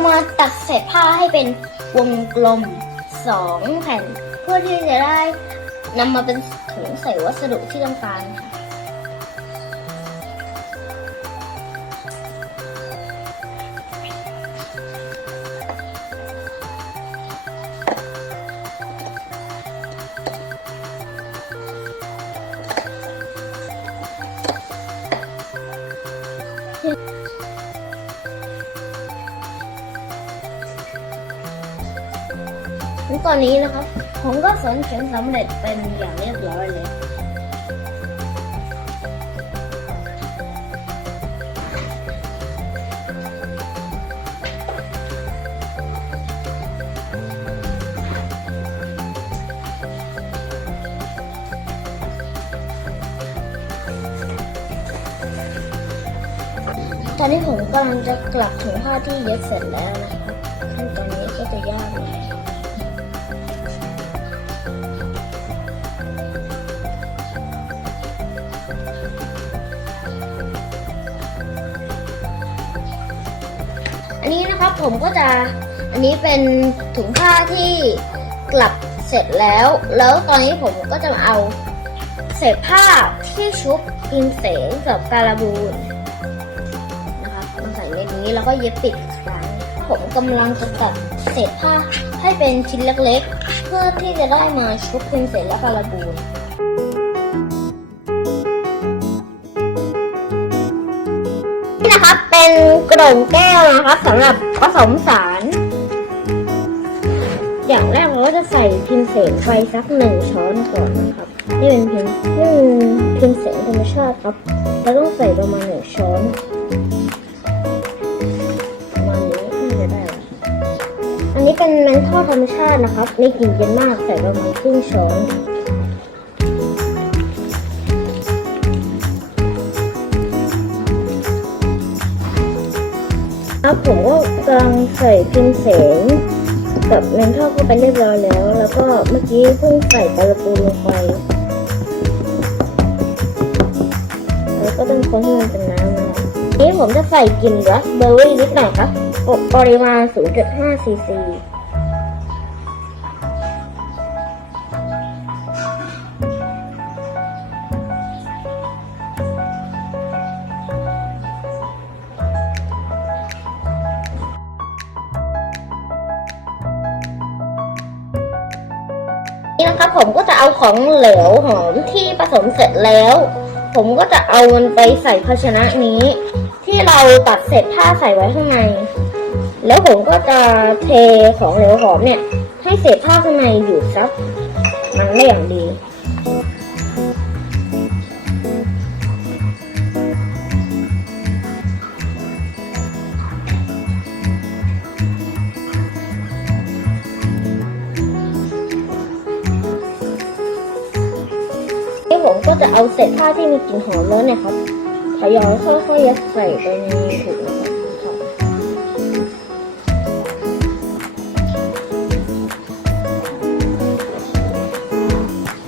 จะมาตัดเศษผ้าให้เป็นวงกลมสองแผ่น เพื่อที่จะได้นำมาเป็นถุงใส่วัสดุที่ต้องการค่ะ ตอนนี้นะครับ ผมก็สนเขียนสำเร็จเป็นอย่างเรียบร้อยเลยตอนนี้ผมกำลังจะกลับถึงผ้าที่เย็บเสร็จแล้วนะครับขั้นตอนนี้ก็จะยากหน่อย นนี้นะครับผมก็จะอันนี้เป็นถุงผ้าที่กลับเสร็จแล้ว แล้วตอนนี้ผมก็จะมาเอาเศษผ้าที่ชุบพิมเสงกับการบูนนะครับมาใส่ในนี้แล้วก็เย็บปิดครั้ง ผมกำลังจะตัดเศษผ้าให้เป็นชิ้นเล็กๆ เพื่อที่จะได้มาชุบพิมเสงและการบูน เป็นกระดงแก้วนะครับสำหรับผสมสาร อย่างแรกเราก็จะใส่พิมพ์เสนไฟสักหนึ่งช้อนก่อนนะครับ นี่เป็นพิมพ์นี่พิมพ์เสนธรรมชาติครับเราต้องใส่ประมาณหนึ่งช้อนประมาณนี้น่าจะได้แล้วอันนี้เป็นแมนทอลธรรมชาตินะครับมีกลิ่นเย็นมากใส่ประมาณครึ่งช้อน ครับผมก็กำลังใส่พิมเสนกับเมนทอเข้าไปเรียบร้อยแล้ว แล้วก็เมื่อกี้เพิ่งใส่ตะลปูลงไปแล้วก็ต้องคนให้มันเป็นน้ำนะนี้ผมจะใส่กลิ่นรัสเบอร์รี่นิดหน่อยครับปริมาณ 0.5ซีซี นะครับผมก็จะเอาของเหลวหอมที่ผสมเสร็จแล้ว ผมก็จะเอามันไปใส่ภาชนะนี้ ที่เราตัดเศษผ้าใส่ไว้ข้างใน แล้วผมก็จะเทของเหลวหอมเนี่ย ให้เศษผ้าข้างในอยู่ซับมันได้อย่างดี ก็จะเอาเศษผ้าที่มีกลิ่นหอมแล้วเนี่ยครับทยอยค่อยๆยัดใส่ไปในถุงนะครับ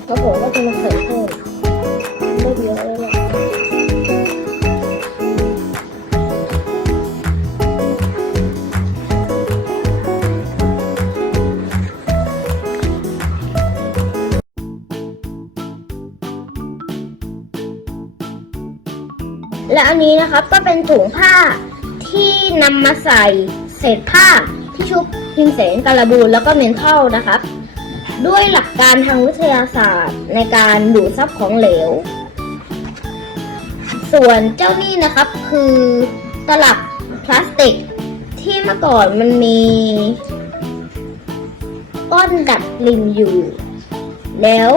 แล้วผมก็จะมาใส่ และอันนี้นะครับก็เป็นถุงผ้าที่นำมาใส่เศษผ้าที่ชุบพิมพ์เสนการบูนแล้วก็เมนเทลนะครับ ด้วยหลักการทางวิทยาศาสตร์ในการดูดซับของเหลว ส่วนเจ้านี่นะครับคือตลับพลาสติก ที่เมื่อก่อนมันมีก้อนดัดกลิ่นอยู่ แล้ว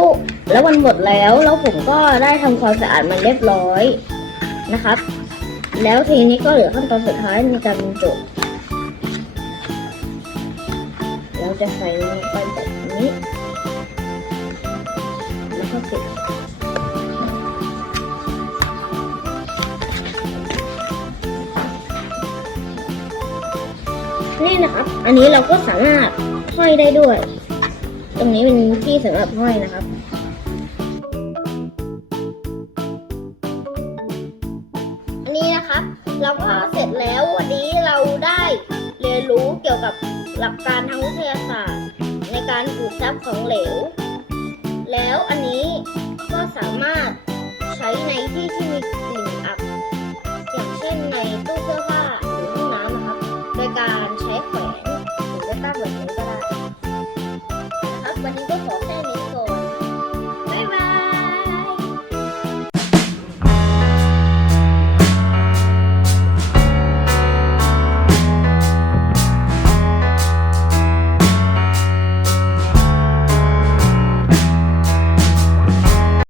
แล้วมันหมดแล้วแล้วผมก็ได้ทำความสะอาดมันเรียบร้อย นะครับ แล้วทีนี้ก็เหลือขั้นตอนสุดท้ายในการบรรจุเราจะใส่ลงไปแบบนี้แล้วก็ปิดนี่นะครับ อันนี้เราก็สามารถห้อยได้ด้วย ตรงนี้เป็นที่สำหรับห้อยนะครับาวผ้าเสร็จแล้ววันนี้เราได้เรียนรู้เกี่ยวกับหลักการทางวิทยาศาสตร์ ในการดูดซับของเหลว แล้วอันนี้ก็สามารถใช้ในที่ที่มีกลิ่นอับ อย่างเช่นในตู้เสื้อผ้าหรือห้องน้ำนะครับ โดยการใช้แขวน